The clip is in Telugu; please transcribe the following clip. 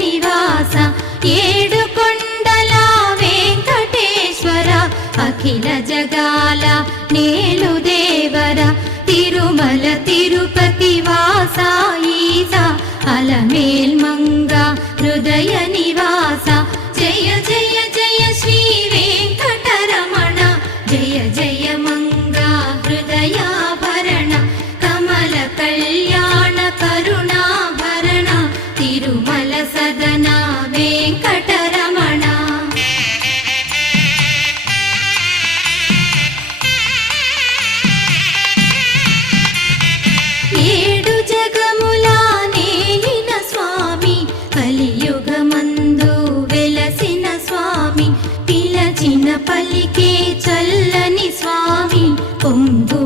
నివాస ఏడు కొండల వెంకటేశ్వర అఖిల జగాల నేలు దేవర తిరుమల తిరుపతి వాస ఈస అలమేల్ మంగ హృదయ నివాస జయ జయ జయ శ్రీ వెంకటరమణ జయ జయ మంగ హృదయాభరణ కమల కళ్యాణ కరుణాభరణ తిరుమల సదన వెంకటరమణ ఏడు జగముల నేలిన స్వామి కలియుగమందు వెలసిన స్వామి పిలచిన పలికే చల్లని స్వామి పొంగు